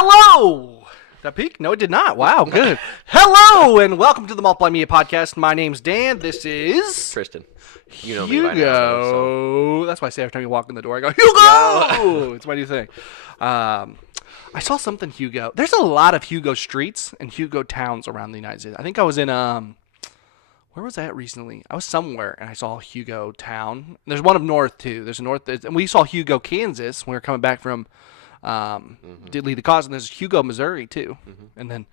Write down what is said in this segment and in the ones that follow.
Hello! Did that peak? No, it did not. Wow, good. Hello, and welcome to the Multiply Media Podcast. My name's Dan. This is... Tristan. You Hugo. know me by now, so. That's why I say every time you walk in the door, I go, Hugo! It's my new thing. I saw something Hugo. There's a lot of Hugo streets and Hugo towns around the United States. I think I was in... Where was I at recently? I was somewhere, and I saw Hugo town. There's one up north, too. There's a north... And we saw Hugo, Kansas, when we were coming back from... did lead the cause, and there's Hugo, Missouri too, and then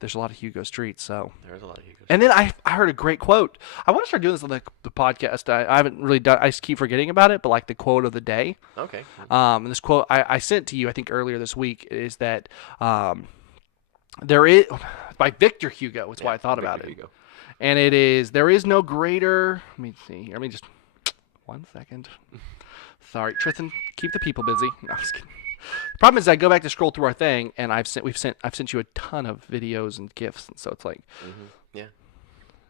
there's a lot of Hugo streets. So There's a lot of Hugo. And then I heard a great quote. I want to start doing this on the podcast. I haven't really done. I just keep forgetting about it. But like the quote of the day. Okay. And this quote I sent to you, I think earlier this week, is that there is by Victor Hugo. It's why I thought about it. Hugo. And it is there is no greater. Let me see. Let me just 1 second. Sorry, Tristan. Keep the people busy. No, I'm just kidding. The problem is I go back to scroll through our thing, and I've sent you a ton of videos and GIFs, and so it's like, Yeah.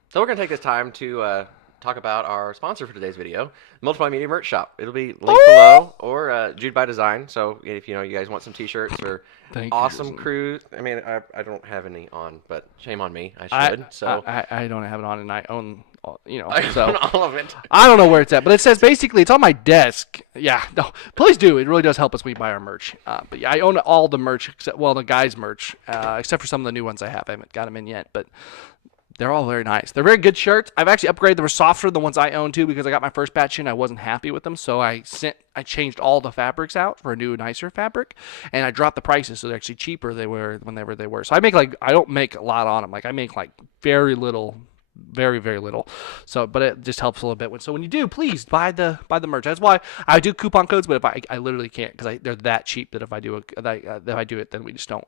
So we're gonna take this time to talk about our sponsor for today's video, Multiply Media Merch Shop. It'll be linked below, or Jude by Design. So if you guys want some T-shirts or awesome crew. I mean, I don't have any on, but shame on me. I should. I don't have it on, and I own. I So own all of it. I don't know where it's at, but it says basically it's on my desk. Yeah, no, please do. It really does help us when we buy our merch. But yeah, I own all the merch except the guys' merch, except for some of the new ones I have. I haven't got them in yet, but they're all very nice. They're very good shirts. I've actually upgraded. They were softer than the ones I own too because I got my first batch in. I wasn't happy with them, so I changed all the fabrics out for a new, nicer fabric, and I dropped the prices so they're actually cheaper they were whenever they were. So I don't make a lot on them. Like I make like very little. Very, very little. So, but it just helps a little bit. So when you do, please buy the merch. That's why I do coupon codes, but if I literally can't because they're that cheap that if I do it, then we just don't.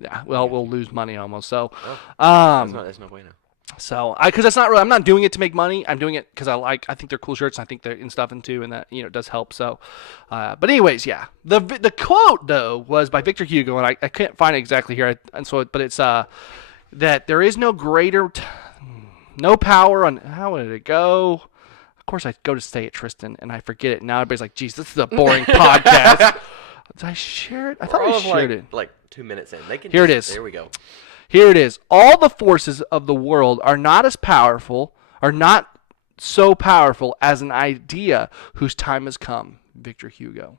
Yeah, well, we'll lose money almost. So, There's no way now. So because that's not really. I'm not doing it to make money. I'm doing it because I think they're cool shirts. And I think they're in stuff too, and that it does help. So, but anyways, yeah. The quote though was by Victor Hugo, and I can't find it exactly here. But it's that there is no greater. No power on how did it go? Of course, I go to say it, Tristan, and I forget it. Now everybody's like, "Geez, this is a boring podcast." Did I share it? I thought I shared it. Like 2 minutes in. Here it is. There we go. Here it is. All the forces of the world are not so powerful as an idea whose time has come. Victor Hugo.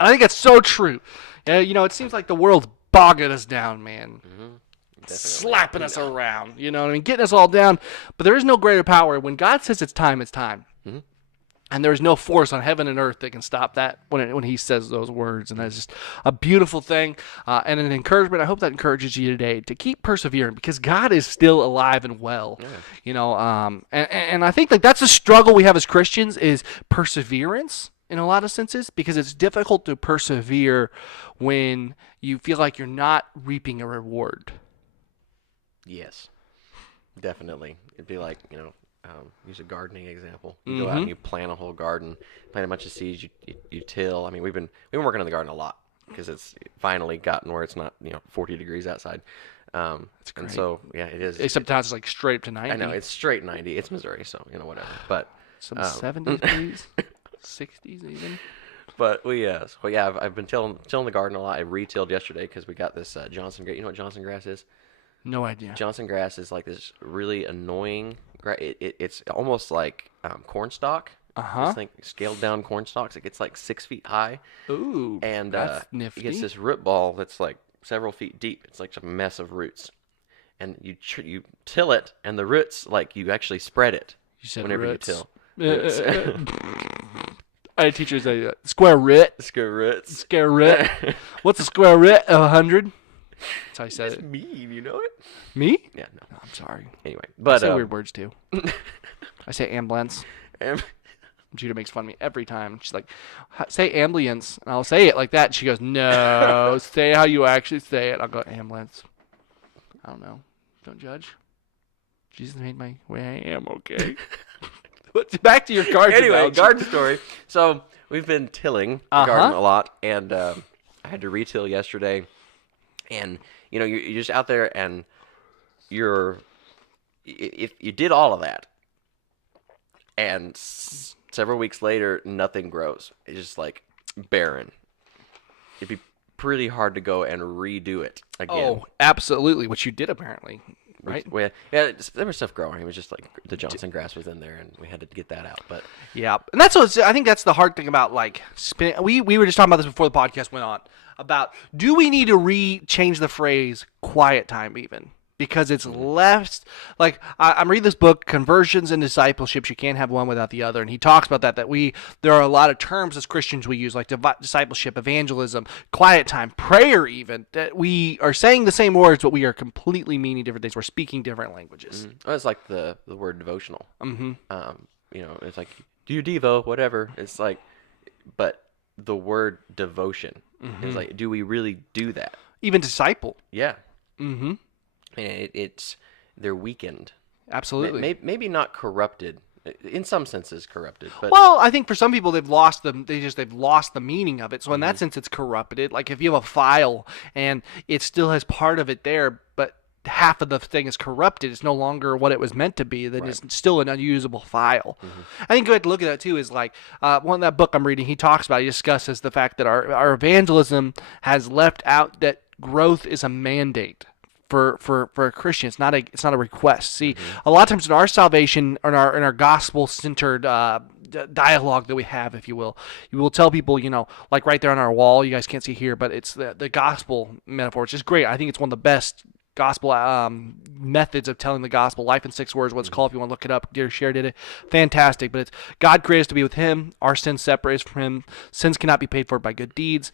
I think it's so true. It seems like the world's bogging us down, man. Slapping us around, getting us all down. But there is no greater power. When God says it's time, it's time. And there is no force on heaven and earth that can stop that when he says those words. And that's just a beautiful thing and an encouragement. I hope that encourages you today to keep persevering because God is still alive and well. Yeah. And I think that's a struggle we have as Christians is perseverance in a lot of senses because it's difficult to persevere when you feel like you're not reaping a reward. Yes, definitely. It'd be like, use a gardening example. You go out and you plant a whole garden, plant a bunch of seeds, you till. I mean, we've been working on the garden a lot because it's finally gotten where it's not, 40 degrees outside. That's great. And so, yeah, it is. Except sometimes it's like straight up to 90. I know, it's straight 90. It's Missouri, so, whatever. But some 70s, please. 60s even. But I've been tilling the garden a lot. I re-tilled yesterday because we got this Johnson grass. You know what Johnson grass is? No idea. Johnson grass is like this really annoying grass. It's almost like corn stalk. Just think scaled down corn stalks. It gets like 6 feet high. Ooh, and that's nifty. It gets this root ball that's like several feet deep. It's like a mess of roots. And you till it, and the roots, like you actually spread it. You said whenever roots. You till. I had teachers say square root. Square roots. Square root. What's the square root of 100? That's how I said it. Mean, you know it? Me? Yeah, no. I'm sorry. Anyway, but I say weird words too. I say ambulance. Judah makes fun of me every time. She's like, say ambulance. And I'll say it like that. And she goes, no, say how you actually say it. I'll go, ambulance. I don't know. Don't judge. Jesus made my way I am, okay? Back to your garden. Anyway, garden story. So we've been tilling the garden a lot. And I had to re-till yesterday. And, you're just out there and if you did all of that and several weeks later, nothing grows. It's just like barren. It'd be pretty hard to go and redo it again. Oh, absolutely, which you did apparently, right? There was stuff growing. It was just like the Johnson grass was in there, and we had to get that out. But Yeah, and that's what I think. That's the hard thing about like we were just talking about this before the podcast went on about do we need to change the phrase quiet time even because it's left like I'm reading this book Conversions and Discipleships. You can't have one without the other, and he talks about that there are a lot of terms as Christians we use like discipleship, evangelism, quiet time, prayer even that we are saying the same words but we are completely meaning different things. We're speaking different languages. well, it's like the word devotional. Mm-hmm. It's like do you devo whatever. It's like, but the word devotion is like, do we really do that? Even disciple. Yeah. Mm-hmm. And they're weakened. Absolutely. Maybe not corrupted. In some senses, corrupted. But Well, I think for some people they've lost the meaning of it. So in that sense, it's corrupted. Like if you have a file and it still has part of it there, but half of the thing is corrupted, it's no longer what it was meant to be. Then it's still an unusable file. I think you have to look at that too. Is like that book I'm reading. He talks about. He discusses the fact that our evangelism has left out that growth is a mandate. For a Christian, it's not a request. See, a lot of times in our salvation, in our gospel centered dialogue that we have, if you will tell people, like right there on our wall. You guys can't see here, but it's the gospel metaphor, which is great. I think it's one of the best gospel methods of telling the gospel. Life in 6 words, what it's called. If you want to look it up, Dear Share did it. Fantastic. But it's God created us to be with Him. Our sins separate us from Him. Sins cannot be paid for by good deeds.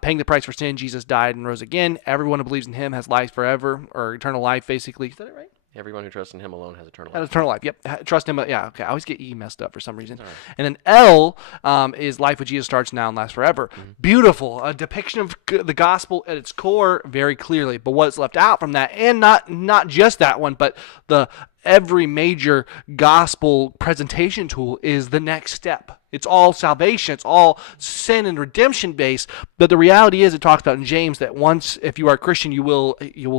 Paying the price for sin, Jesus died and rose again. Everyone who believes in Him has life forever, or eternal life, basically. Is that it right? everyone who trusts in Him alone has eternal life. Has eternal life. Yep. Trust Him. Yeah. Okay. I always get E messed up for some reason. Right. And then L is life with Jesus starts now and lasts forever. Mm-hmm. Beautiful. A depiction of the gospel at its core, very clearly. But what's left out from that, and not just that one, but every major gospel presentation tool is the next step. It's all salvation. It's all sin and redemption based. But the reality is, it talks about in James that once, if you are a Christian, you will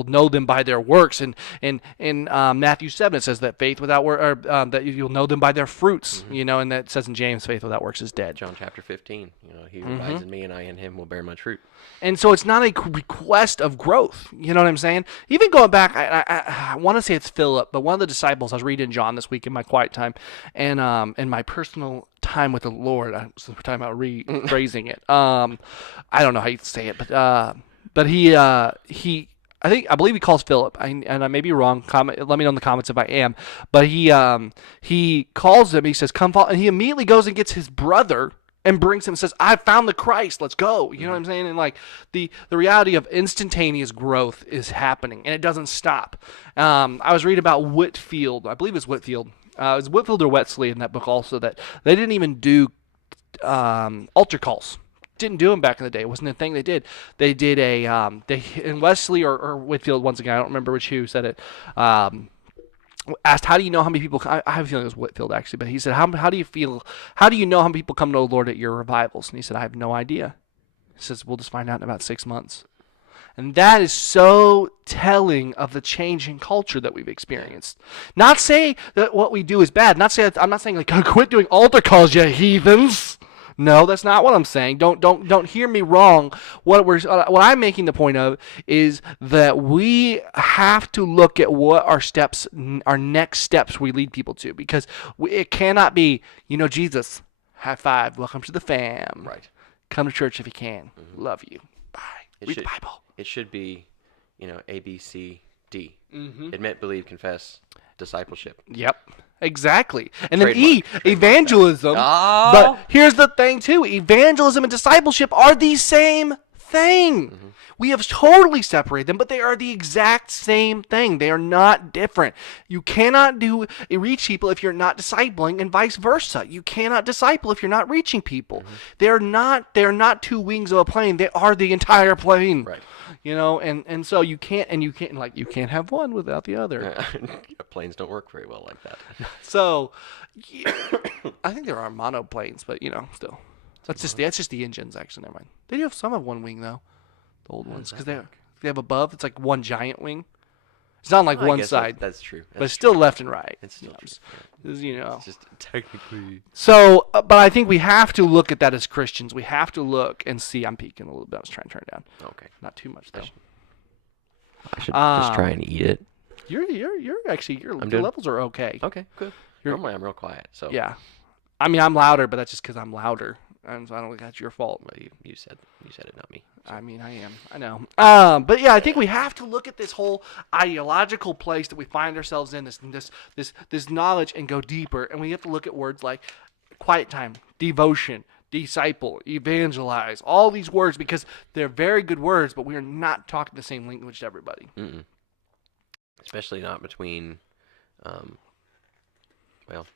know them by their works. And in Matthew 7, it says that faith without work, that you'll know them by their fruits. Mm-hmm. And that says in James, faith without works is dead. John chapter 15. He who abides in me and I in him will bear much fruit. And so it's not a request of growth. You know what I'm saying? Even going back, I want to say it's Philip, but one of the disciples, I was reading John this week in my quiet time, and in my personal time with the Lord, since we're talking about rephrasing it. I don't know how you say it, but he I believe he calls Philip, and I may be wrong. Let me know in the comments if I am. But he calls him. He says, "Come follow," and he immediately goes and gets his brother and brings him and says, "I found the Christ. Let's go." You know what I'm saying? And like the reality of instantaneous growth is happening, and it doesn't stop. I was reading about Whitfield. I believe it's Whitfield. It was Whitfield or Wesley in that book also, that they didn't even do altar calls. Didn't do them back in the day. It wasn't a thing they did. They did in Wesley or Whitfield, once again, I don't remember who said it, asked, how do you know how many people, I have a feeling it was Whitfield actually, but he said, how do you know how many people come to the Lord at your revivals? And he said, I have no idea. He says, we'll just find out in about 6 months. And that is so telling of the change in culture that we've experienced. Not say that what we do is bad. I'm not saying like, quit doing altar calls, you heathens. No, that's not what I'm saying. Don't hear me wrong. What I'm making the point of is that we have to look at what our next steps we lead people to, because it cannot be, Jesus, high five, welcome to the fam. Right. Come to church if you can. Mm-hmm. Love you. Bye. Read the Bible. It should be, A, B, C, D. Mm-hmm. Admit, believe, confess, discipleship. Yep. Exactly. And Trademark. Then E, evangelism. Oh. But here's the thing too. Evangelism and discipleship are the same thing. Mm-hmm. We have totally separated them, but they are the exact same thing. They are not different. You cannot reach people if you're not discipling, and vice versa. You cannot disciple if you're not reaching people. Mm-hmm. They're not two wings of a plane. They are the entire plane. Right. And so you can't have one without the other. Planes don't work very well like that. So, I think there are monoplanes, but still, that's just the engines. Actually, never mind. They do have some of one wing though, the old ones, because they have above. It's like one giant wing. It's not like I one guess side, that's true. but it's still left and right. It's still true. It's It's just technically. So, but I think we have to look at that as Christians. We have to look and see. I'm peeking a little bit. I was trying to turn it down. Okay. Not too much though. I should just try and eat it. Your doing- levels are okay. Okay, good. You're- Normally I'm real quiet, so. Yeah. I mean, I'm louder, but that's just because I'm louder, and so I don't think that's your fault. Well, you said it, not me. I mean, I am. I know. But yeah, I think we have to look at this whole ideological place that we find ourselves in, this knowledge, and go deeper. And we have to look at words like quiet time, devotion, disciple, evangelize, all these words, because they're very good words, but we are not talking the same language to everybody. Mm-mm. Especially not between, well,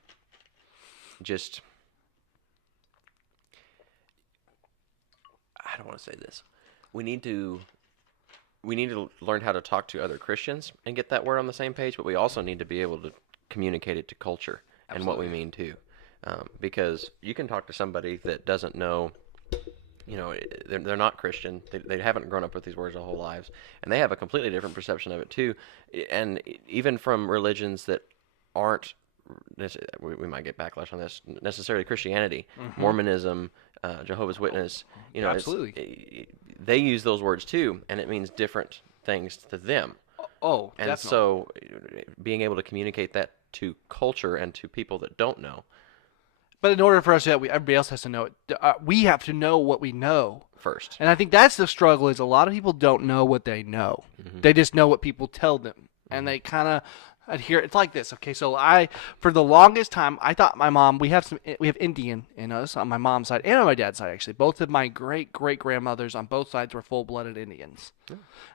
just. I don't want to say this. We need to learn how to talk to other Christians and get that word on the same page, but we also need to be able to communicate it to culture and what we mean too. Because you can talk to somebody that doesn't know, they're not Christian. They haven't grown up with these words their whole lives, and they have a completely different perception of it too. And even from religions that aren't, we might get backlash on this, necessarily Christianity, Mormonism, Jehovah's Witness, Absolutely. they use those words too, and it means different things to them. Oh, And definitely. so being able to communicate that to culture and to people that don't know But in order for us to, everybody else has to know it. We have to know what we know. first. And I think that's the struggle, is a lot of people don't know what they know. They just know what people tell them. And they kind of adhere. It's like this. Okay, so for the longest time, I thought my mom, we have Indian in us on my mom's side and on my dad's side, actually. Both of my great-great-grandmothers on both sides were full-blooded Indians.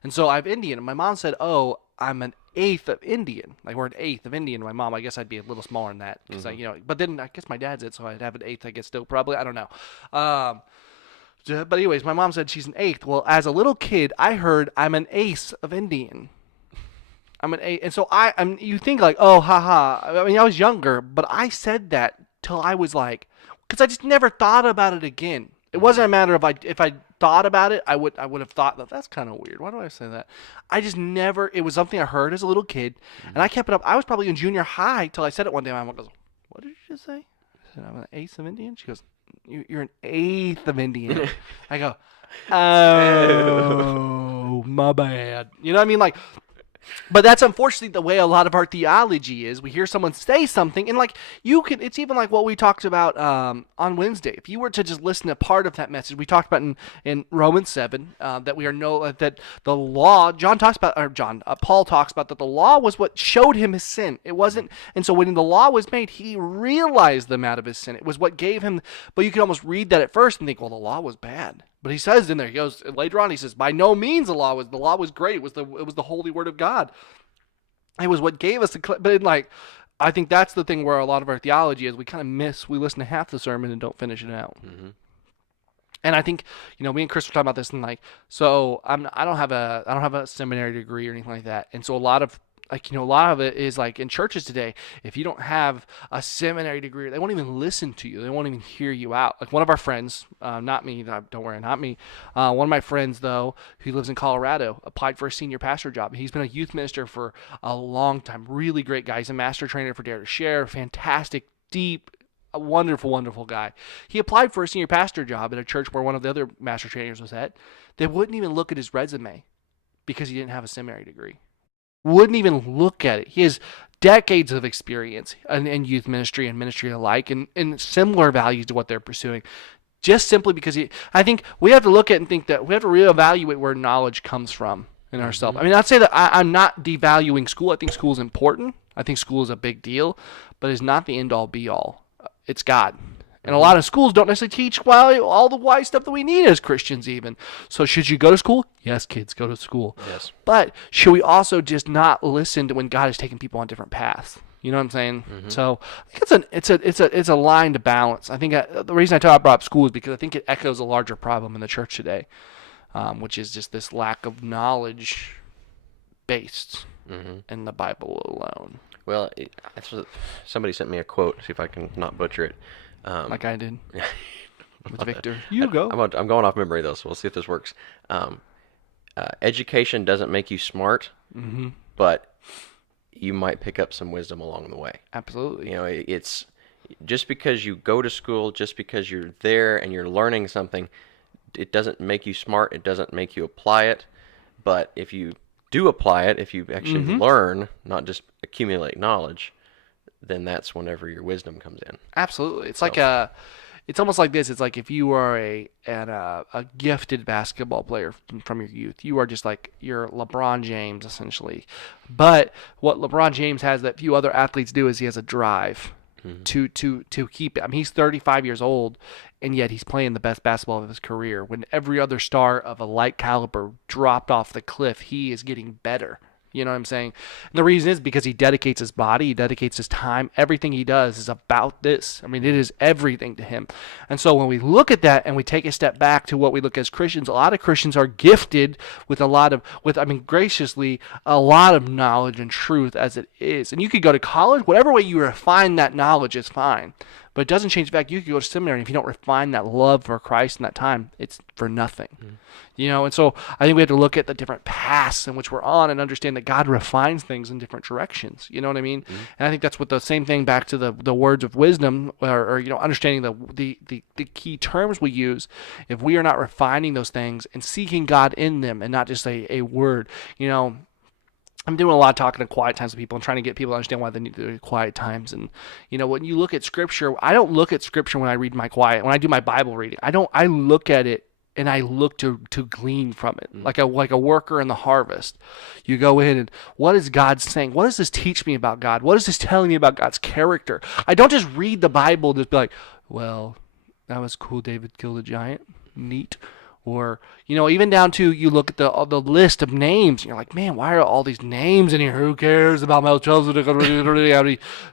And so I have Indian. And my mom said, oh, I'm an eighth of Indian. Like, we're an eighth of Indian. My mom, I guess I'd be a little smaller than that. Because but then I guess my dad's it, so I'd have an eighth, I guess, still probably. I don't know. But anyways, my mom said she's an eighth. Well, as a little kid, I heard I'm an ace of Indian. I'm an eighth. And so you think like, oh, haha. I mean, I was younger, but I said that till I was like, because I just never thought about it again. It wasn't a matter of if I thought about it, I would have thought that's kind of weird. Why do I say that? I just never. It was something I heard as a little kid, and I kept it up. I was probably in junior high till I said it one day. My mom goes, "What did you just say?" I said, "I'm an eighth of Indian." She goes, "You're an eighth of Indian." I go, "Oh, my bad." You know what I mean? Like. But that's unfortunately the way a lot of our theology is. We hear someone say something, and like it's even like what we talked about on Wednesday. If you were to just listen to part of that message, we talked about in Romans 7 that we are that the law. Paul talks about that the law was what showed him his sin. It wasn't, and so when the law was made, he realized the amount of his sin. It was what gave him. But you can almost read that at first and think, well, the law was bad. But he says in there, he goes later on, he says, by no means the law was great. It was the holy word of God. It was what gave us I think that's the thing where a lot of our theology is. We kind of we listen to half the sermon and don't finish it out. Mm-hmm. And I think, me and Chris were talking about this, and so I don't have a seminary degree or anything like that. And so a lot of it is like in churches today, if you don't have a seminary degree, they won't even listen to you. They won't even hear you out. Like one of our friends, not me, don't worry, not me. One of my friends, though, who lives in Colorado, applied for a senior pastor job. He's been a youth minister for a long time. Really great guy. He's a master trainer for Dare to Share. Fantastic, deep, a wonderful, wonderful guy. He applied for a senior pastor job at a church where one of the other master trainers was at. They wouldn't even look at his resume because he didn't have a seminary degree. Wouldn't even look at it. He has decades of experience in youth ministry and ministry alike, and similar values to what they're pursuing. Just simply because I think we have to look at and think that we have to reevaluate where knowledge comes from in ourselves. I mean, I'd say that I'm not devaluing school. I think school is important. I think school is a big deal, but it's not the end-all, be-all. It's God. And a lot of schools don't necessarily teach all the wise stuff that we need as Christians even. So should you go to school? Yes, kids, go to school. Yes. But should we also just not listen to when God is taking people on different paths? You know what I'm saying? Mm-hmm. So I think it's a line to balance. I think the reason I brought up school is because I think it echoes a larger problem in the church today, which is just this lack of knowledge based in the Bible alone. Well, somebody sent me a quote. See if I can not butcher it. Like I did with Victor. You go. I'm going off memory, though, so we'll see if this works. Education doesn't make you smart, but you might pick up some wisdom along the way. Absolutely. You know, it's just because you go to school, just because you're there and you're learning something, it doesn't make you smart. It doesn't make you apply it. But if you do apply it, if you actually learn, not just accumulate knowledge, then that's whenever your wisdom comes in. Absolutely. It's like it's almost like this. It's like if you are a gifted basketball player from your youth, you are just like you're LeBron James essentially. But what LeBron James has that few other athletes do is he has a drive to keep it. I mean, he's 35 years old, and yet he's playing the best basketball of his career. When every other star of a like caliber dropped off the cliff, he is getting better. You know what I'm saying? And the reason is because he dedicates his body, he dedicates his time. Everything he does is about this. I mean, it is everything to him. And so when we look at that and we take a step back to what we look as Christians, a lot of Christians are gifted with graciously, a lot of knowledge and truth as it is. And you could go to college, whatever way you refine that knowledge is fine. But it doesn't change the fact you could go to seminary, and if you don't refine that love for Christ in that time, it's for nothing. You know, and so I think we have to look at the different paths in which we're on and understand that God refines things in different directions. You know what I mean? And I think that's what the same thing back to the words of wisdom, or you know, understanding the key terms we use. If we are not refining those things and seeking God in them and not just a word, you know. I'm doing a lot of talking to quiet times with people and trying to get people to understand why they need to do quiet times. And, you know, when you look at Scripture, I don't look at Scripture when I read when I do my Bible reading. I look at it and I look to glean from it, like a worker in the harvest. You go in and what is God saying? What does this teach me about God? What is this telling me about God's character? I don't just read the Bible and just be like, well, that was cool, David killed a giant. Neat. Or, you know, even down to you look at the list of names, and you're like, man, why are all these names in here? Who cares about Melchizedek,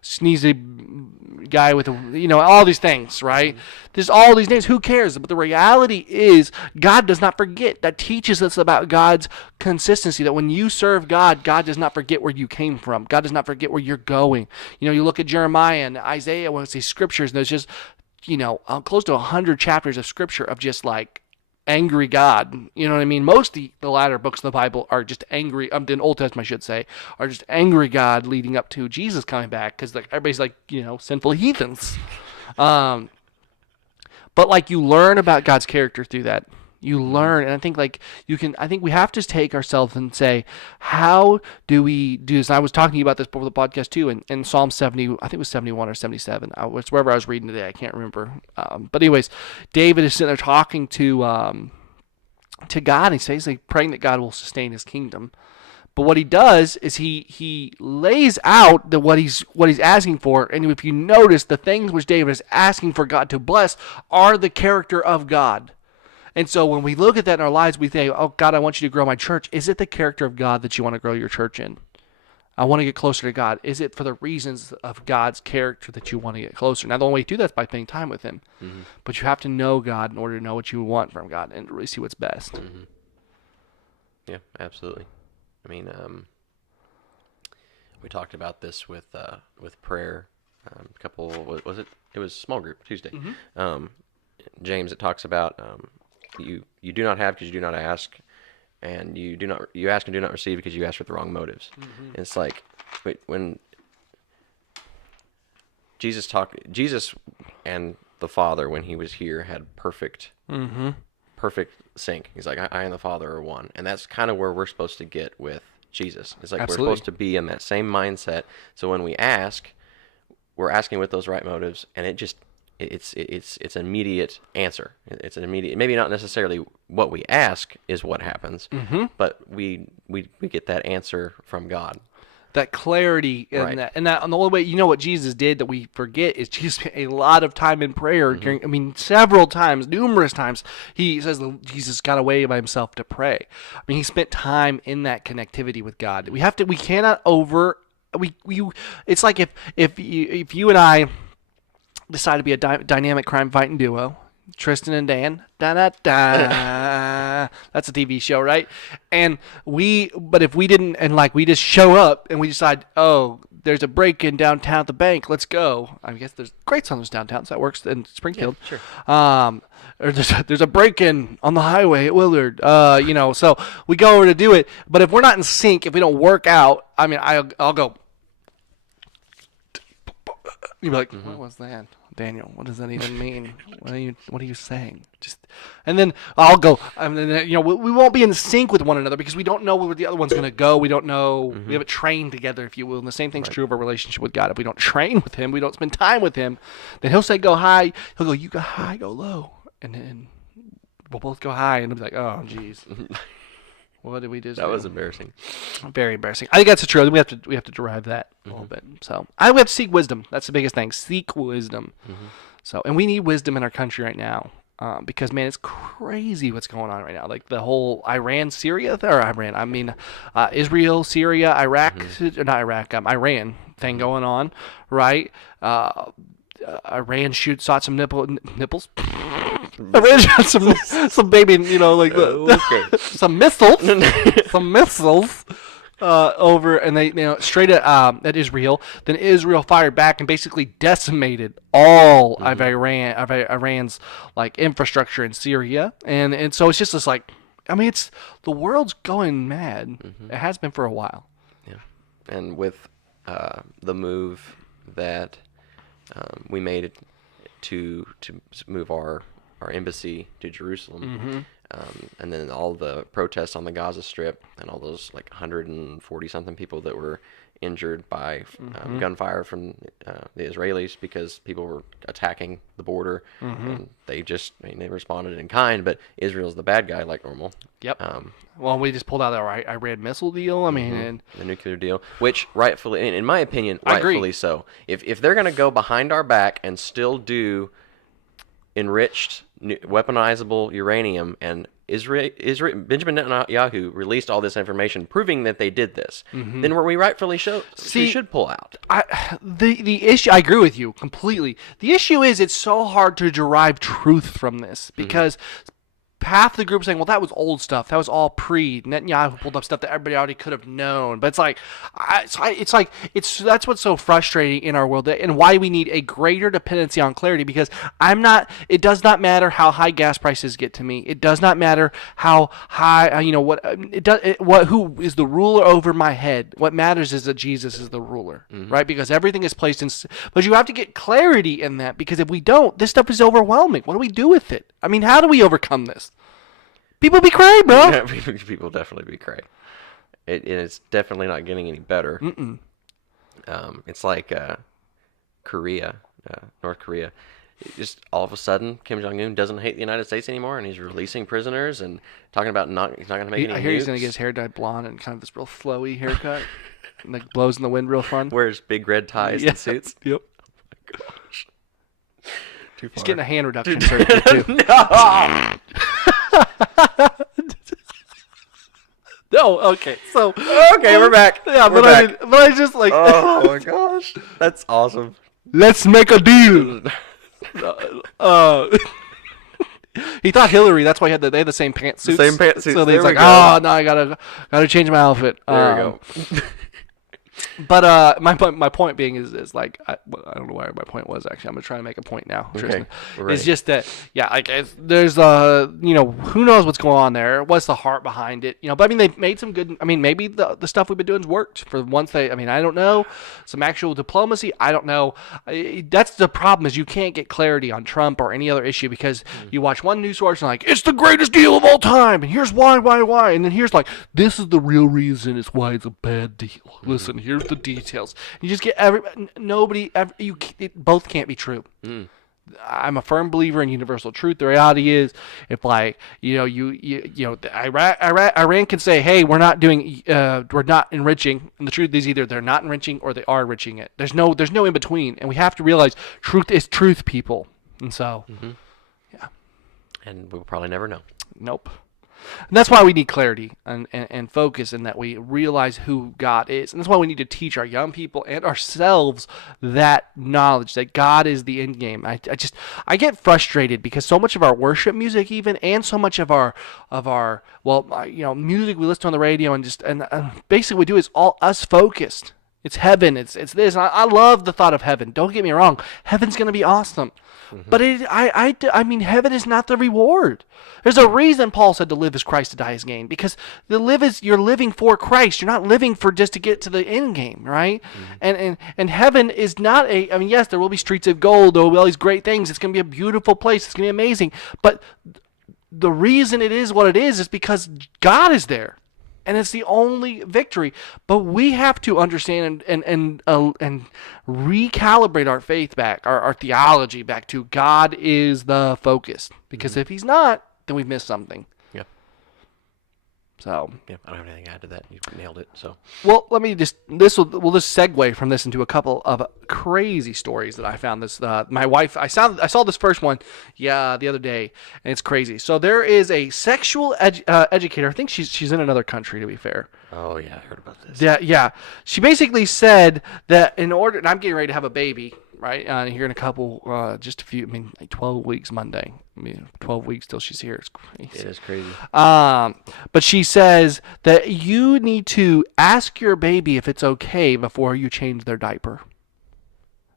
sneezy guy with all these things, right? There's all these names. Who cares? But the reality is, God does not forget. That teaches us about God's consistency. That when you serve God, God does not forget where you came from. God does not forget where you're going. You know, you look at Jeremiah and Isaiah, when it's these scriptures, and there's just, you know, close to 100 chapters of scripture of just like angry God. You know what I mean? Most of the latter books of the Bible are just angry, the Old Testament I should say, are just angry God leading up to Jesus coming back, because like everybody's like, you know, sinful heathens. But like you learn about God's character through that. You learn, and I think we have to take ourselves and say, how do we do this? And I was talking about this before the podcast too, in Psalm 70, I think it was 71 or 77. It's wherever I was reading today. I can't remember. But anyways, David is sitting there talking to God, and he's like praying that God will sustain his kingdom. But what he does is he lays out what he's asking for, and if you notice, the things which David is asking for God to bless are the character of God. And so when we look at that in our lives, we think, oh, God, I want you to grow my church. Is it the character of God that you want to grow your church in? I want to get closer to God. Is it for the reasons of God's character that you want to get closer? Now, the only way to do that is by spending time with him. Mm-hmm. But you have to know God in order to know what you want from God and really see what's best. Mm-hmm. Yeah, absolutely. I mean, we talked about this with prayer. A couple, what was it? It was small group Tuesday. Mm-hmm. James, it talks about you do not have because you do not ask, and you ask and do not receive because you ask with the wrong motives. Mm-hmm. It's like when Jesus and the Father, when he was here, had perfect sync. He's like, I and the Father are one, and that's kind of where we're supposed to get with Jesus. It's like Absolutely. We're supposed to be in that same mindset. So when we ask, we're asking with those right motives, and it's an immediate answer. It's an immediate, maybe not necessarily what we ask is what happens, but we get that answer from God. That clarity in right. that, and the only way, you know, what Jesus did that we forget is Jesus spent a lot of time in prayer. Several times, numerous times, he says Jesus got away by himself to pray. I mean, he spent time in that connectivity with God. We cannot it's like if you and I decide to be a dynamic crime fighting duo, Tristan and Dan, da-da-da. That's a TV show, right? But if we didn't, and like we just show up and we decide, oh, there's a break-in downtown at the bank. Let's go. I guess there's great Southern downtown, so that works in Springfield. Yeah, sure. Or there's a break-in on the highway at Willard. So we go over to do it. But if we're not in sync, if we don't work out, I mean, I'll go. You'd be like, what was that, Daniel? What does that even mean? What are you saying? And then I'll go. And then, we won't be in sync with one another because we don't know where the other one's going to go. We don't know. We haven't trained together, if you will. And the same thing's true of our relationship with God. If we don't train with Him, we don't spend time with Him, then He'll say go high. He'll go, you go high, go low, and then we'll both go high, and it'll be like, oh, jeez. What did we do? That was embarrassing. Very embarrassing. I think that's the truth. We have to derive that a little bit. So we have to seek wisdom. That's the biggest thing. Seek wisdom. So, and we need wisdom in our country right now, because man, it's crazy what's going on right now. Like the whole Israel, Syria, Iraq, not Iraq, Iran thing going on, right? Iran shot some nipples. Iran shot some baby, some missiles over, and they straight at Israel. Then Israel fired back and basically decimated all of Iran's like infrastructure in Syria, and so it's just this like, I mean, it's the world's going mad. It has been for a while. Yeah, and with the move that we made to move our embassy to Jerusalem, and then all the protests on the Gaza Strip and all those like 140 something people that were injured by gunfire from the Israelis because people were attacking the border, and they responded in kind, but Israel's the bad guy like normal. Yep. Well, we just pulled out our Iran missile deal. I mean, and the nuclear deal, which rightfully, in my opinion, rightfully so. If they're going to go behind our back and still do enriched weaponizable uranium, and Israel Benjamin Netanyahu released all this information proving that they did this, then we rightfully we should pull out. The issue, I agree with you completely. The issue is it's so hard to derive truth from this because half the group saying, well, that was old stuff. That was all Netanyahu pulled up stuff that everybody already could have known. But it's like, that's what's so frustrating in our world, and why we need a greater dependency on clarity, because it does not matter how high gas prices get to me. It does not matter how high, who is the ruler over my head. What matters is that Jesus is the ruler, right? Because everything is placed in, but you have to get clarity in that, because if we don't, this stuff is overwhelming. What do we do with it? I mean, how do we overcome this? People be cray, bro. Yeah, people definitely be cray. It's definitely not getting any better. It's like Korea, North Korea. Just all of a sudden, Kim Jong-un doesn't hate the United States anymore, and he's releasing prisoners and talking about he's not going to make any I hear he's nukes. going to get his hair dyed blonde and kind of this real flowy haircut. And like blows in the wind real fun. Wears big red ties and suits. Yep. Oh my gosh. Too far. He's getting a hand reduction surgery too. No! No, okay. So okay, we're back. Yeah, we're back. back. But I just like. Oh my gosh, that's awesome. Let's make a deal. He thought Hillary. That's why they had the same pantsuits. Same pantsuits. So he's like, oh no, I gotta change my outfit. There we go. But my point being is like I don't know where my point was actually. I'm gonna try to make a point now. Okay, it's just that there's who knows what's going on there? What's the heart behind it? But I mean they made some good. I mean maybe the stuff we've been doing's worked for once. I don't know, some actual diplomacy. I don't know. That's the problem, is you can't get clarity on Trump or any other issue because you watch one news source and like it's the greatest deal of all time and here's why, and then here's like this is the real reason it's why it's a bad deal. Listen. Here's the details. You just get both can't be true. I'm a firm believer in universal truth. The reality is, if Iran can say, "Hey, we're not enriching," and the truth is either they're not enriching or they are enriching it. There's no in between, and we have to realize truth is truth, people. And so, yeah, and we'll probably never know. Nope. And that's why we need clarity and focus, and that we realize who God is. And that's why we need to teach our young people and ourselves that knowledge, that God is the end game. I get frustrated because so much of our worship music even, and so much of our music we listen to on the radio, and basically what we do is all us focused. It's heaven. It's this. I love the thought of heaven. Don't get me wrong. Heaven's gonna be awesome. But I mean, heaven is not the reward. There's a reason Paul said to live is Christ, to die is gain. Because you're living for Christ. You're not living for just to get to the end game, right? And heaven is not I mean, yes, there will be streets of gold. There will be all these great things. It's going to be a beautiful place. It's going to be amazing. But the reason it is what it is because God is there. And it's the only victory. But we have to understand and recalibrate our faith back, our theology back to God is the focus. Because if he's not, then we've missed something. Yeah. So. Yeah, I don't have anything to add to that. You nailed it. So. Well, let me just we'll just segue from this into a couple of crazy stories that I found. This my wife I saw this first one the other day, and it's crazy. So there is a sexual educator. I think she's in another country, to be fair. Oh yeah, I heard about this. Yeah. She basically said that and I'm getting ready to have a baby, right? Here in a couple, just a few, like 12 weeks Monday. 12 weeks till she's here. It's crazy. It is crazy. But she says that you need to ask your baby if it's okay before you change their diaper.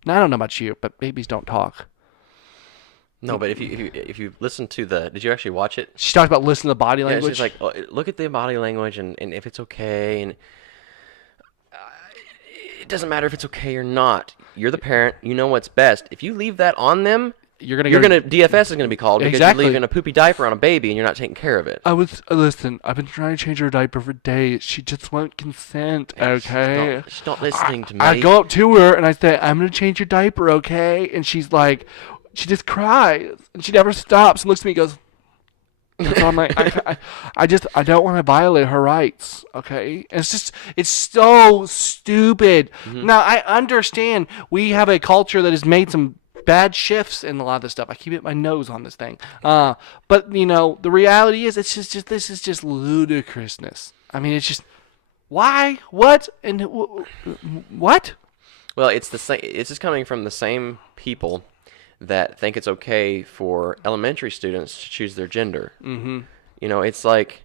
Now, I don't know about you, but babies don't talk. No, but if you listen to did you actually watch it? She talked about listening to body Yeah, language. she's like, oh, look at the body language and if it's okay, and it doesn't matter if it's okay or not. You're the parent. You know what's best. If you leave that on them, DFS is gonna be called because Exactly. you're leaving a poopy diaper on a baby and you're not taking care of it. Listen, I've been trying to change her diaper for days. She just won't consent, okay? She's not listening to me. I go up to her and I say, I'm going to change your diaper, okay? And she's like, she just cries. And she never stops and looks at me and goes, and so I'm like, I don't want to violate her rights, okay? And it's so stupid. Now, I understand we have a culture that has made some bad shifts in a lot of this stuff. I keep hitting my nose on this thing. But, the reality is this is just ludicrousness. I mean, it's just, why? What? And what? Well, it's the same. It's just coming from the same people that think it's okay for elementary students to choose their gender. Mm-hmm. It's like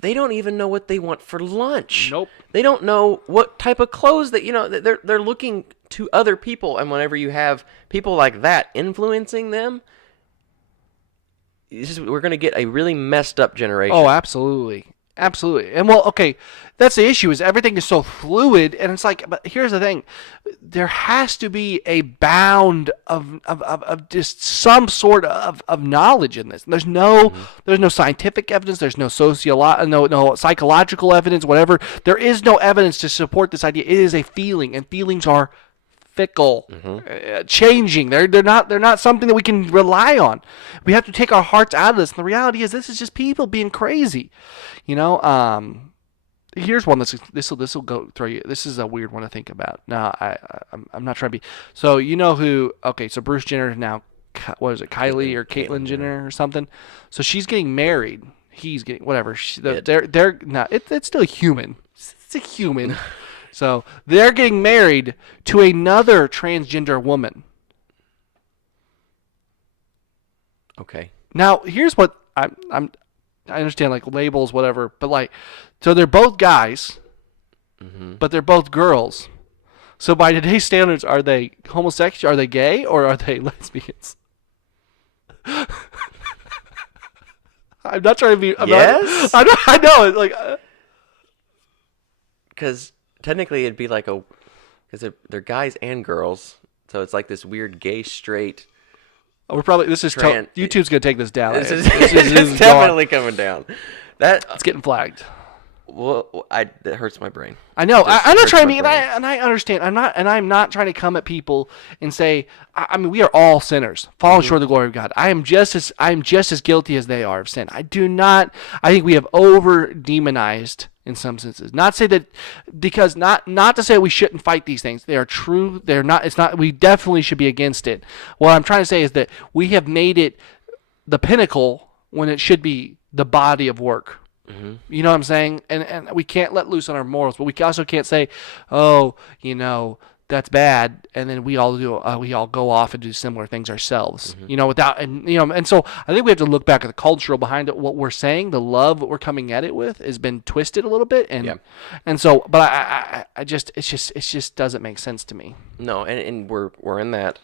they don't even know what they want for lunch. Nope. They don't know what type of clothes that they're looking to other people, and whenever you have people like that influencing them, we're going to get a really messed up generation. Oh, absolutely. Absolutely. And well, okay, that's the issue is everything is so fluid, and it's like, but here's the thing. There has to be a bound of just some sort of knowledge in this. There's no scientific evidence, there's no no psychological evidence, whatever. There is no evidence to support this idea. It is a feeling, and feelings are fickle, changing. They're not something that we can rely on. We have to take our hearts out of this. And the reality is, this is just people being crazy. Here's one this will go through you. This is a weird one to think about. Now, I'm not trying to be. So who? Okay, so Bruce Jenner is now, what is it, Kylie or Caitlyn Jenner or something? So she's getting married. He's getting whatever. They're not. It's still a human. It's a human. So they're getting married to another transgender woman. Okay. Now, here's what I understand, like labels, whatever, but so they're both guys, but they're both girls. So by today's standards, are they homosexual? Are they gay, or are they lesbians? I'm not trying to be. Yes. I know. Because technically it'd be like because they're guys and girls, so it's like this weird gay straight. YouTube's gonna take this down. This is definitely coming down. It's getting flagged. Well, that hurts my brain. I know. I'm not trying to be, and I understand. I'm not trying to come at people and say, I mean, we are all sinners, falling short of the glory of God. I am just as guilty as they are of sin. I think we have over demonized in some senses. Not to say that, because not to say we shouldn't fight these things. They are true. They're not. It's not. We definitely should be against it. What I'm trying to say is that we have made it the pinnacle when it should be the body of work. You know what I'm saying? And we can't let loose on our morals, but we also can't say, that that's bad, and then we all go off and do similar things ourselves, without, and so I think we have to look back at the cultural behind it. What we're saying, the love that we're coming at it with, has been twisted a little bit, and so, but it just doesn't make sense to me. No, and we're in that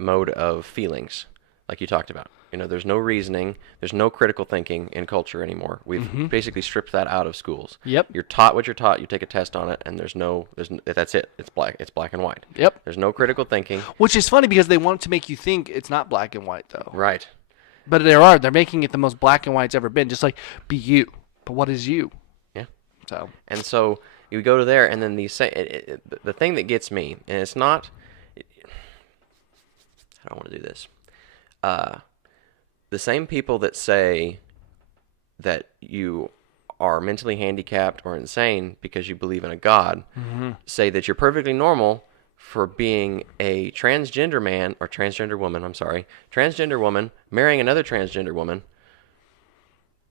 mode of feelings, like you talked about. There's no reasoning, there's no critical thinking in culture anymore. We've basically stripped that out of schools. Yep. You're taught what you're taught. You take a test on it, and that's it. It's black and white. Yep. There's no critical thinking. Which is funny because they want to make you think it's not black and white, though. Right. But they're making it the most black and white it's ever been. Just like, be you. But what is you? Yeah. So you go to there, and then the thing that gets me, and it's not. I don't want to do this. The same people that say that you are mentally handicapped or insane because you believe in a God say that you're perfectly normal for being a transgender man or transgender woman marrying another transgender woman,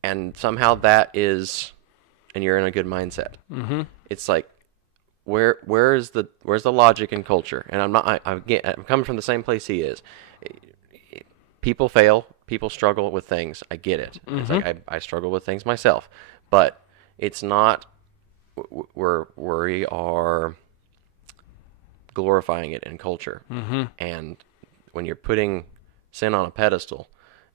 and somehow and you're in a good mindset. It's like, where's the logic in culture? And I'm coming from the same place he is. People fail. People struggle with things. I get it. It's like I struggle with things myself, but it's not we are glorifying it in culture. And when you're putting sin on a pedestal,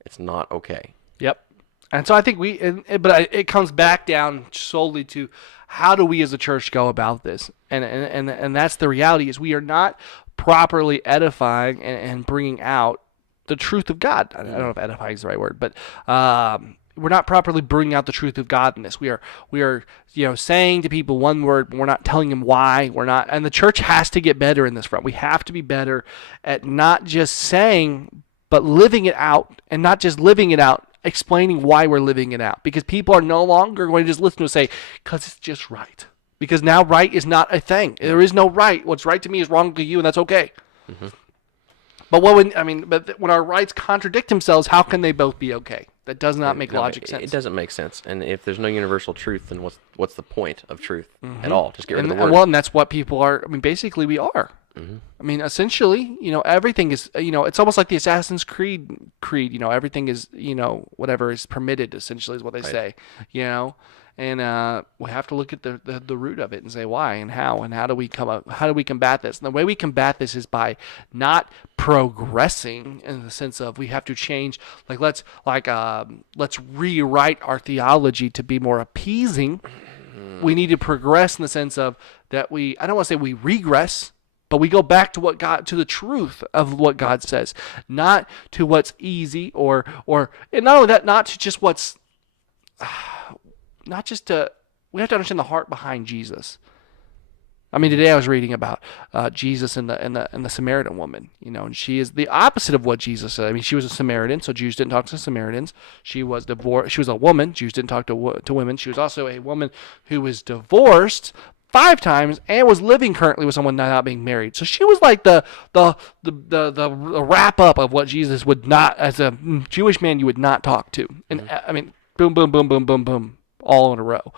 it's not okay. Yep. And so I think it comes back down solely to how do we as a church go about this, and that's the reality is we are not properly edifying and bringing out the truth of God. I don't know if edifying is the right word, but we're not properly bringing out the truth of God in this. We are saying to people one word, but we're not telling them why. We're not, and the church has to get better in this front. We have to be better at not just saying, but living it out, and not just living it out, explaining why we're living it out. Because people are no longer going to just listen to us say, because it's just right. Because now right is not a thing. There is no right. What's right to me is wrong to you, and that's okay. But when our rights contradict themselves, how can they both be okay? That does not make logic sense. It doesn't make sense. And if there's no universal truth, then what's the point of truth at all? Just get rid of the word. Well, and that's what people are. Basically, we are. Essentially, everything is. It's almost like the Assassin's Creed. Everything is. Whatever is permitted. Essentially, is what they say. And we have to look at the root of it and say why and how do we combat this? And the way we combat this is by not progressing in the sense of we have to change. Let's rewrite our theology to be more appeasing. We need to progress in the sense of that I don't want to say we regress, but we go back to to the truth of what God says, not to what's easy and not only that, not to just what's. We have to understand the heart behind Jesus. Today I was reading about Jesus and the Samaritan woman, and she is the opposite of what Jesus said. She was a Samaritan, so Jews didn't talk to Samaritans. She was divorced. She was a woman. Jews didn't talk to women. She was also a woman who was divorced 5 times and was living currently with someone not being married. So she was like the wrap up of what Jesus would not, as a Jewish man, you would not talk to. And boom, boom, boom, boom, boom, boom, all in a row.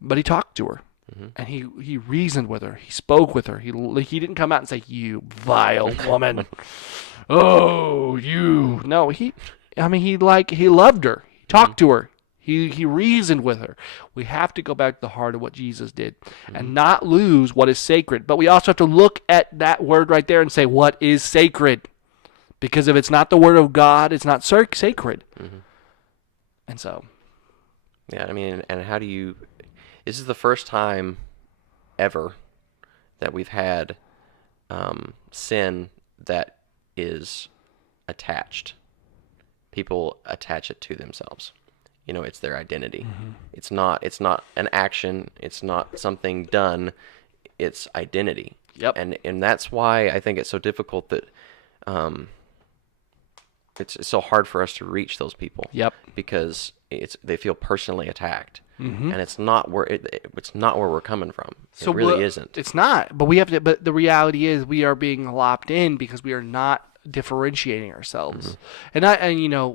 But he talked to her. And he reasoned with her. He spoke with her. He didn't come out and say, "You vile woman." Oh, you. No, he loved her. He talked to her. He reasoned with her. We have to go back to the heart of what Jesus did and not lose what is sacred. But we also have to look at that word right there and say, what is sacred? Because if it's not the word of God, it's not sacred. And so. Yeah, and how do you... This is the first time ever that we've had sin that is attached. People attach it to themselves. It's their identity. It's not an action. It's not something done. It's identity. Yep. And that's why I think it's so difficult that it's so hard for us to reach those people. Yep. Because they feel personally attacked. And it's not where we're coming from. It really isn't. It's not. But we have to. But the reality is, we are being lopped in because we are not differentiating ourselves. And you know,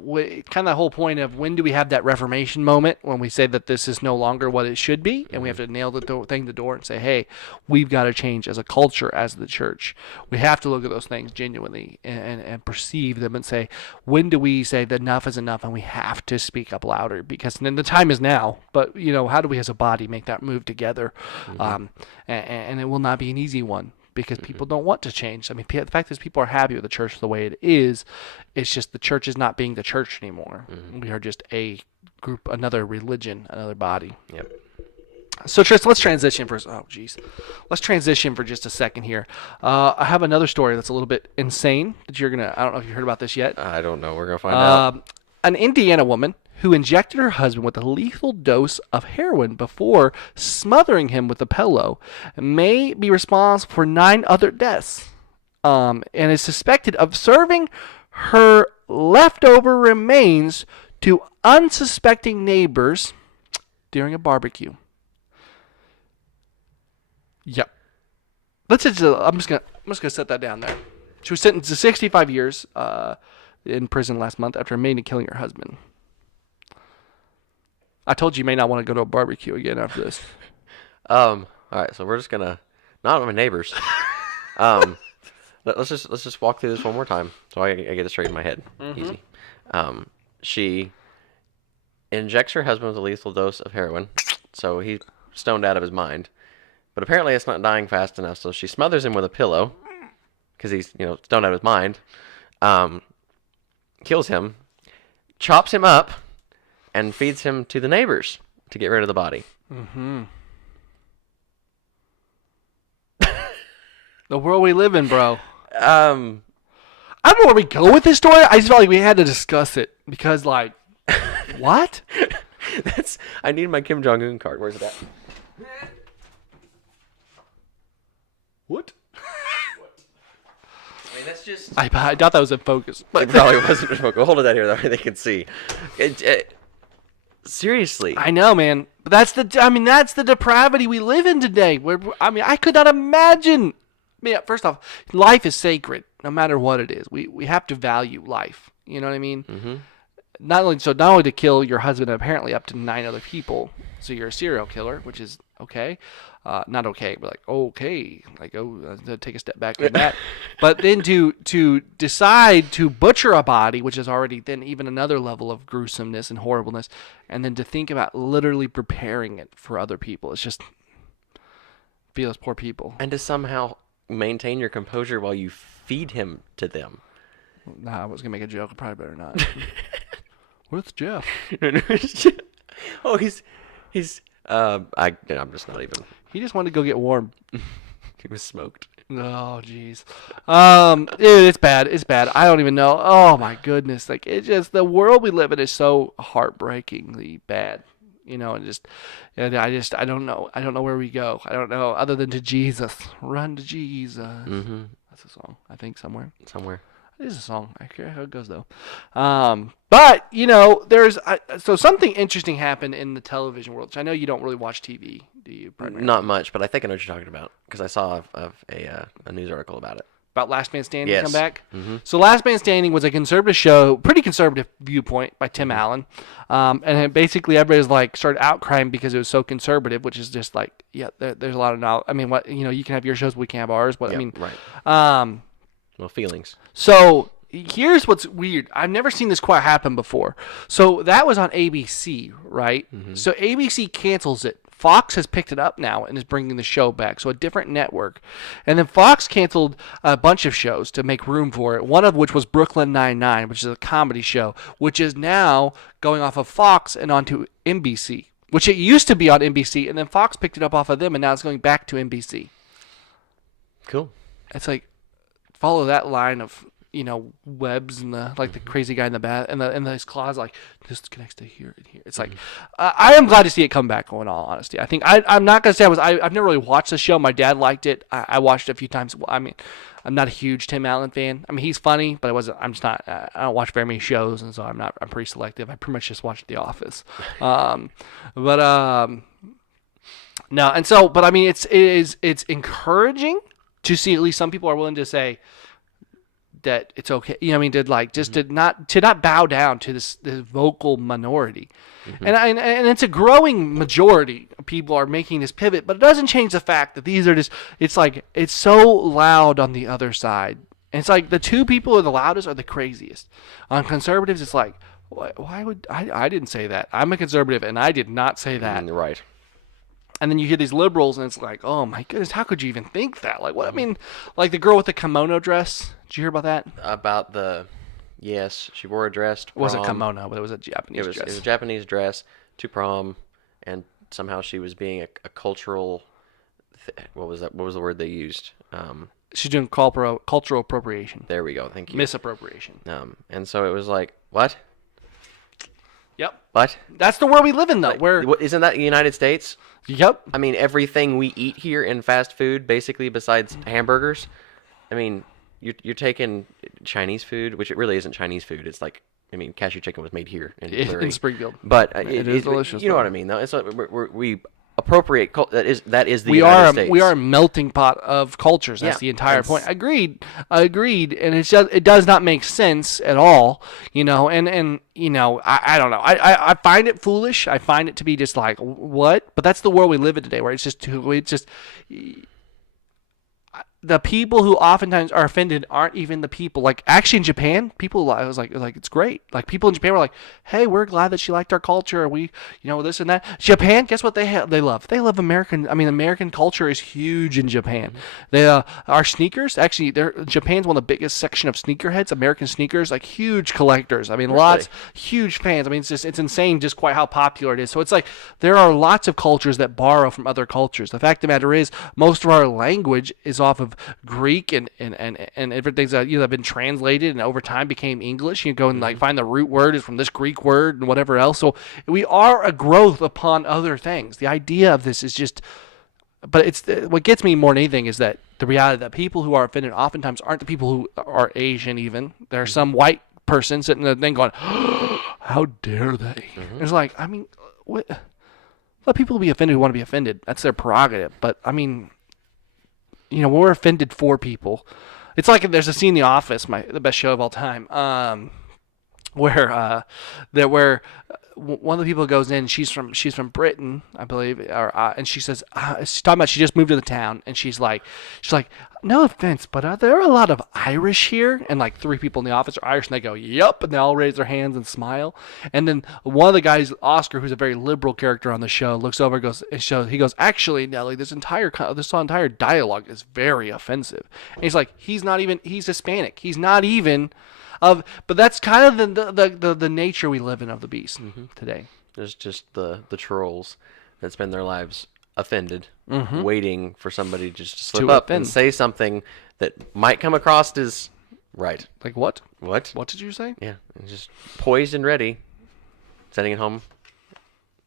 kind of the whole point of when do we have that Reformation moment when we say that this is no longer what it should be, and we have to nail the door and say, hey, we've got to change as a culture, as the church. We have to look at those things genuinely and perceive them and say, when do we say that enough is enough and we have to speak up louder? Because then the time is now. But you know, how do we as a body make that move together? And it will not be an easy one, because people don't want to change. I mean, the fact is people are happy with the church the way it is. It's just the church is not being the church anymore. We are just a group, another religion, another body. Yep. So Tristan, let's transition for let's transition for just a second here. I have another story that's a little bit insane that you're gonna. I don't know if you heard about this yet. I don't know. We're gonna find out. An Indiana woman who injected her husband with a lethal dose of heroin before smothering him with a pillow may be responsible for 9 other deaths, and is suspected of serving her leftover remains to unsuspecting neighbors during a barbecue. Yep. I'm just gonna set that down there. She was sentenced to 65 years in prison last month after admitting to killing her husband. I told you may not want to go to a barbecue again after this. All right, so we're just gonna not my neighbors. Let's just walk through this one more time so I get it straight in my head. Easy. She injects her husband with a lethal dose of heroin, so he's stoned out of his mind. But apparently it's not dying fast enough, so she smothers him with a pillow because he's stoned out of his mind. Kills him, chops him up, and feeds him to the neighbors to get rid of the body. The world we live in, bro. I don't know where we go with this story. I just felt like we had to discuss it because, like, what? I need my Kim Jong-un card. Where's it at? What? I mean, that's just... I thought that was in focus. But It probably wasn't. We'll hold it out here that way they can see. Seriously. I know, man. But that's the depravity we live in today. I could not imagine. First off, life is sacred, no matter what it is. We have to value life. You know what I mean? Mm-hmm. Not only to kill your husband, apparently up to 9 other people. So you're a serial killer, which is okay. Not okay, but like okay, like take a step back from that. But then to decide to butcher a body, which is already then even another level of gruesomeness and horribleness, and then to think about literally preparing it for other people, it's just be those poor people. And to somehow maintain your composure while you feed him to them. Nah, I was gonna make a joke. I probably better not. Where's Jeff? Oh, he's. I'm just not even. He just wanted to go get warm. He was smoked. Oh, jeez. Dude, it's bad. It's bad. I don't even know. Oh my goodness. Like, it's just the world we live in is so heartbreakingly bad. And I don't know. I don't know where we go. I don't know other than to Jesus. Run to Jesus. Mm-hmm. That's a song, I think, somewhere. It is a song. I care how it goes though. But there's so something interesting happened in the television world. Which I know you don't really watch TV, do you? Primarily? Not much, but I think I know what you're talking about because I saw a news article about it. About Last Man Standing Yes. come back. Mm-hmm. So Last Man Standing was a conservative show, pretty conservative viewpoint by Tim Allen, and it basically everybody's like started outcrying because it was so conservative, which is just like there's a lot of knowledge. I mean, you can have your shows, we can have ours. But Right. Well, feelings. So here's what's weird. I've never seen this quite happen before. So that was on ABC, right? Mm-hmm. So ABC cancels it. Fox has picked it up now and is bringing the show back. So a different network. And then Fox canceled a bunch of shows to make room for it, one of which was Brooklyn Nine-Nine, which is a comedy show, which is now going off of Fox and onto NBC, which it used to be on NBC, and then Fox picked it up off of them, and now it's going back to NBC. Cool. It's like, follow that line of webs and the crazy guy in the bath and his claws, like this connects to here and here. It's like I am glad to see it come back. In all honesty, I think I'm not gonna say I've never really watched the show. My dad liked it. I watched it a few times. I mean, I'm not a huge Tim Allen fan. I mean, he's funny, but I'm just not. I don't watch very many shows, and so I'm pretty selective. I pretty much just watch The Office. No, and so, but I mean, it's encouraging to see at least some people are willing to say, that it's okay. You know what I mean? To like just to not bow down to this vocal minority, and it's a growing majority of people are making this pivot, but it doesn't change the fact that these are just. It's like it's so loud on the other side. And it's like the two people who are the loudest are the craziest. On conservatives, it's like, why would I didn't say that. I'm a conservative, and I did not say that. Right. And then you hear these liberals, and it's like, oh my goodness, how could you even think that? Like, what? I mean, like the girl with the kimono dress. Did you hear about that? About yes, she wore a dress to It wasn't prom. kimono, but it was a Japanese It was dress. a Japanese dress to prom, and somehow she was being a cultural. What was that? What was the word they used? She's doing cultural appropriation. There we go. Thank you. Misappropriation. And so it was like, what? Yep. What? That's the world we live in, though. Isn't that the United States? Yep. I mean, everything we eat here in fast food, basically, besides hamburgers. I mean, you're taking Chinese food, which it really isn't Chinese food. It's like, I mean, cashew chicken was made here in Missouri. In Springfield. But It is delicious, You know though. what I mean, though. It's like we appropriate. That is the We United States. we are a melting pot of cultures. That's Yeah, the entire that's- point. Agreed, and it does not make sense at all. You know, and you know, I don't know. I find it foolish. I find it to be just like what? But that's the world we live in today, where it's just the people who oftentimes are offended aren't even the people. Like actually in Japan, people I was like it's great. Like people in Japan were like, "Hey, we're glad that she liked our culture. We, you know, this and that." Japan, guess what they love? They love American. I mean, American culture is huge in Japan. They our sneakers actually. Japan's one of the biggest section of sneakerheads. American sneakers, like huge collectors. I mean, lots huge fans. I mean, it's insane just quite how popular it is. So it's like there are lots of cultures that borrow from other cultures. The fact of the matter is, most of our language is off of Greek and everything's that have been translated and over time became English. You go and like find the root word is from this Greek word and whatever else. So we are a growth upon other things. The idea of this is just, but it's what gets me more than anything is that the reality that people who are offended oftentimes aren't the people who are Asian even. There's some white person sitting there then going, how dare they? It's like, I mean, what? Let people be offended who want to be offended. That's their prerogative. But I mean, you know, we're offended for people. It's like there's a scene in The Office, the best show of all time, where one of the people goes in. She's from Britain, I believe, and she says she's talking about she just moved to the town, and she's like, no offense, but are there a lot of Irish here? And like three people in the office are Irish, and they go, yep, and they all raise their hands and smile. And then one of the guys, Oscar, who's a very liberal character on the show, looks over and he goes, actually, Nellie, this entire dialogue is very offensive. And he's like, he's Hispanic. He's not even but that's kind of the nature we live in of the beast today. There's just the trolls that spend their lives offended, waiting for somebody just to slip up and say something that might come across as right. Like what? What? What did you say? Yeah, and just poised and ready, sitting at home.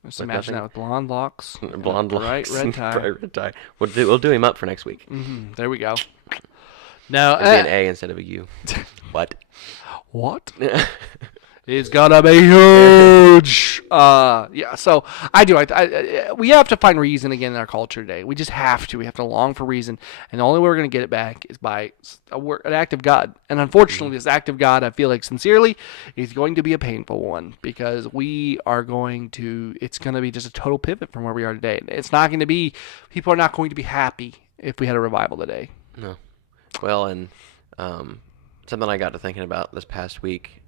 Just imagine that with blonde locks, blonde locks, bright red tie. bright red tie. We'll do him up for next week. There we go. Now It'll be an A instead of a U. What? What? It's gonna be huge. Yeah. So I do. We have to find reason again in our culture today. We just have to. We have to long for reason, and the only way we're gonna get it back is by an act of God. And unfortunately, this act of God, I feel like sincerely, is going to be a painful one because we are going to. It's gonna be just a total pivot from where we are today. It's not going to be. People are not going to be happy if we had a revival today. No. Well, and something I got to thinking about this past week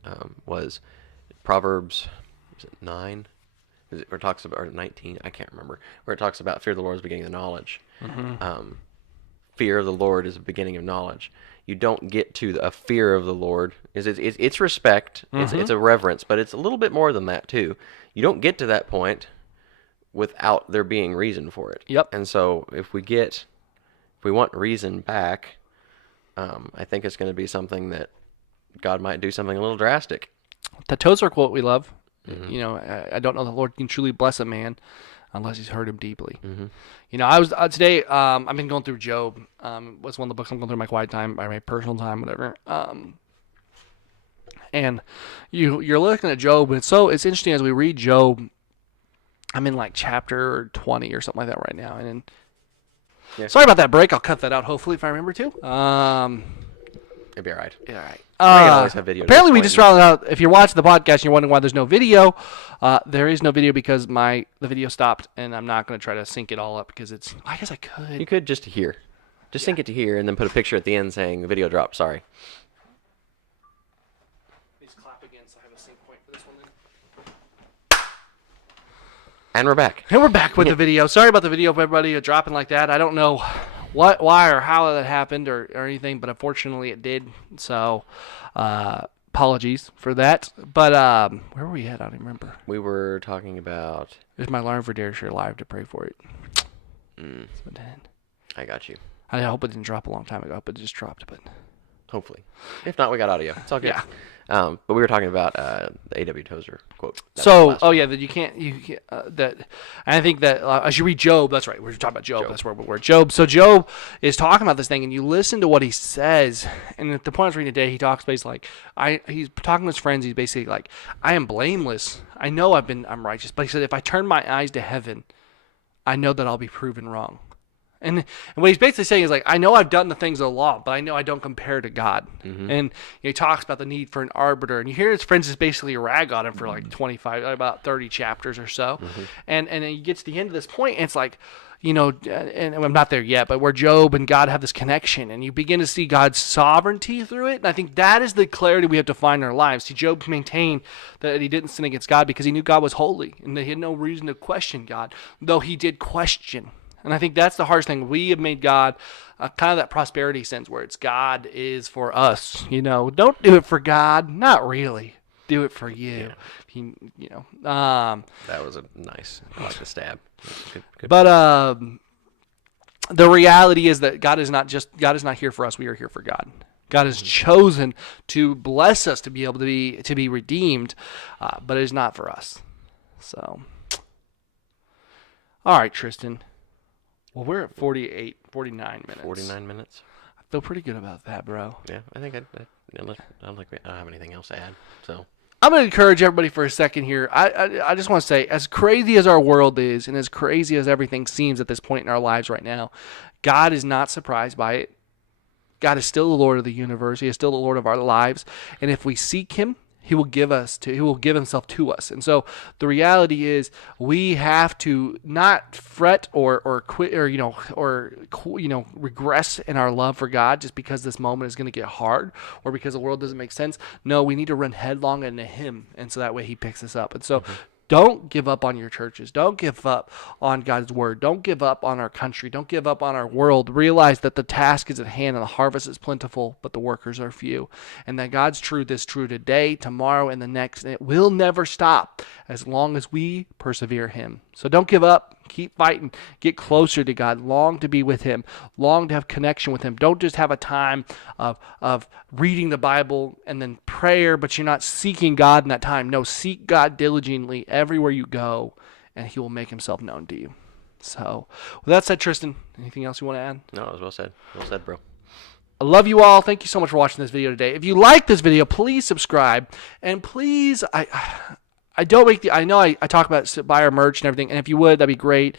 was Proverbs, is it 9? Or talks about, or 19, I can't remember, where it talks about fear of the Lord is the beginning of knowledge. Fear of the Lord is the beginning of knowledge. You don't get to a fear of the Lord. It's respect, it's a reverence, but it's a little bit more than that too. You don't get to that point without there being reason for it. Yep. And so if we want reason back, I think it's going to be something that God might do something a little drastic. The Tozer quote we love. You know, I don't know the Lord can truly bless a man unless he's hurt him deeply. You know, I was today. I've been going through Job. Was one of the books I'm going through in my quiet time, my personal time, whatever. And you're looking at Job, and it's interesting as we read Job. I'm in like chapter 20 or something like that right now, and. Yeah. Sorry about that break. I'll cut that out, hopefully, if I remember to. It'd be all right. Yeah, all right. can always have video at Apparently, this we point. just found out. If you're watching the podcast and you're wondering why there's no video, there is no video because the video stopped, and I'm not going to try to sync it all up because it's. I guess I could. You could just here. Just sync it to here and then put a picture at the end saying the video dropped. Sorry. Please clap again so I have a sync point for this one. And we're back. And we're back with the video. Sorry about the video, everybody, dropping like that. I don't know why, or how that happened or anything, but unfortunately it did. So, apologies for that. But where were we at? I don't remember. We were talking about. It's my Learn for Dare Share Live to pray for it. I got you. I hope it didn't drop a long time ago. I hope it just dropped, but Hopefully. If not, we got audio. It's all good. Yeah. But we were talking about the A.W. Tozer quote. That was so, last oh week. yeah, that you can't that. And I think that as you read Job, that's right. We're talking about Job. That's where we were. Job. So Job is talking about this thing, and you listen to what he says. And at the point I was reading today, he talks basically like he's talking to his friends. He's basically like, I am blameless. I know I'm righteous. But he said, if I turn my eyes to heaven, I know that I'll be proven wrong. And what he's basically saying is like, I know I've done the things of the law, but I know I don't compare to God. And he talks about the need for an arbiter. And you hear his friends just basically rag on him for like about 30 chapters or so. And then he gets to the end of this point, and it's like, and I'm not there yet, but where Job and God have this connection, and you begin to see God's sovereignty through it. And I think that is the clarity we have to find in our lives. See, Job maintained that he didn't sin against God because he knew God was holy, and that he had no reason to question God, though he did question. And I think that's the hardest thing. We have made God kind of that prosperity sense where it's God is for us. Don't do it for God. Not really. Do it for you. That was a nice. I like the stab. Good. But the reality is that God is not here for us. We are here for God. God has chosen to bless us to be able to be redeemed, but it is not for us. So, all right, Tristan. Well, we're at 49 minutes. 49 minutes. I feel pretty good about that, bro. Yeah, I think I don't have anything else to add. So I'm going to encourage everybody for a second here. I just want to say, as crazy as our world is and as crazy as everything seems at this point in our lives right now, God is not surprised by it. God is still the Lord of the universe. He is still the Lord of our lives. And if we seek him, he will give himself to us. And so the reality is we have to not fret or quit or regress in our love for God just because this moment is going to get hard or because the world doesn't make sense. No, we need to run headlong into him. And so that way he picks us up. And so don't give up on your churches. Don't give up on God's word. Don't give up on our country. Don't give up on our world. Realize that the task is at hand and the harvest is plentiful, but the workers are few. And that God's truth is true today, tomorrow, and the next. And it will never stop as long as we persevere him. So don't give up. Keep fighting. Get closer to God. Long to be with him. Long to have connection with him. Don't just have a time of reading the Bible and then prayer, but you're not seeking God in that time. No, seek God diligently everywhere you go, and he will make himself known to you. So, with that said, Tristan, anything else you want to add? no, it was well said. Well said, bro. I love you all. Thank you so much for watching this video today. If you like this video, please subscribe. And please, I know I talk about buy our merch and everything, and if you would, that'd be great.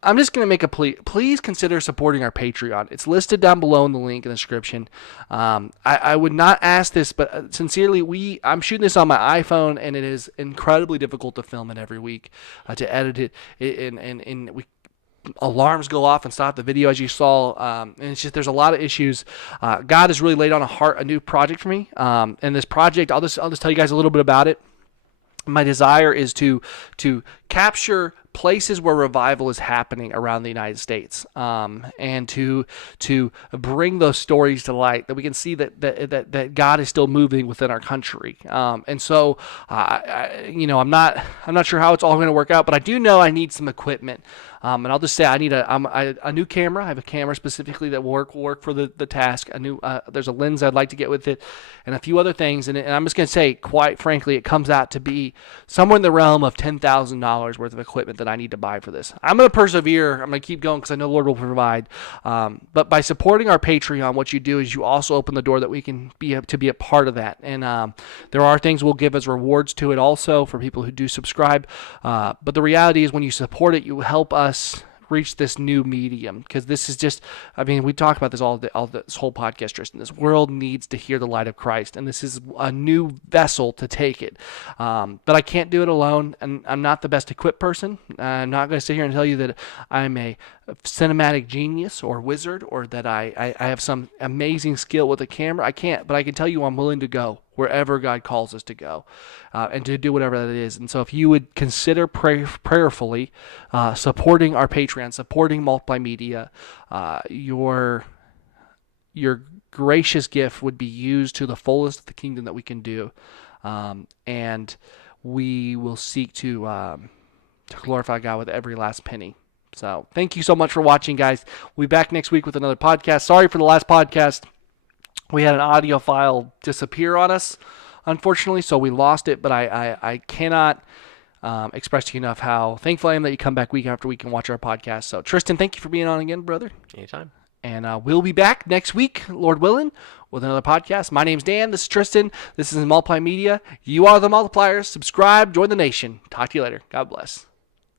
I'm just going to make a plea. Please consider supporting our Patreon. It's listed down below in the link in the description. I would not ask this, but sincerely, I'm shooting this on my iPhone, and it is incredibly difficult to film it every week, to edit it, and alarms go off and stop the video, as you saw, and it's just there's a lot of issues. God has really laid on a new project for me, and this project, I'll just tell you guys a little bit about it. My desire is to capture places where revival is happening around the United States, and to bring those stories to light, that we can see that God is still moving within our country. And so, I'm not sure how it's all going to work out, but I do know I need some equipment. And I'll just say I need a new camera. I have a camera specifically that will work for the task. There's a lens I'd like to get with it, and a few other things. And I'm just going to say, quite frankly, it comes out to be somewhere in the realm of $10,000 worth of equipment that I need to buy for this. I'm going to persevere. I'm going to keep going because I know the Lord will provide. But by supporting our Patreon, what you do is you also open the door that we can be a part of that. And there are things we'll give as rewards to it also for people who do subscribe. But the reality is when you support it, you help us reach this new medium, because this is just, I mean, we talk about this all this whole podcast, Tristan. This world needs to hear the light of Christ, and this is a new vessel to take it. But I can't do it alone, and I'm not the best equipped person. I'm not going to sit here and tell you that I'm a cinematic genius or wizard, or that I have some amazing skill with a camera. I can't, but I can tell you I'm willing to go wherever God calls us to go, and to do whatever that is. And so if you would consider prayerfully supporting our Patreon, supporting Multimedia, your gracious gift would be used to the fullest of the kingdom that we can do, and we will seek to glorify God with every last penny. So thank you so much for watching, guys. We'll be back next week with another podcast. Sorry for the last podcast. We had an audio file disappear on us, unfortunately, so we lost it. But I cannot express to you enough how thankful I am that you come back week after week and watch our podcast. So, Tristan, thank you for being on again, brother. Anytime. And we'll be back next week, Lord willing, with another podcast. My name's Dan. This is Tristan. This is Multimedia. You are the multipliers. Subscribe. Join the nation. Talk to you later. God bless.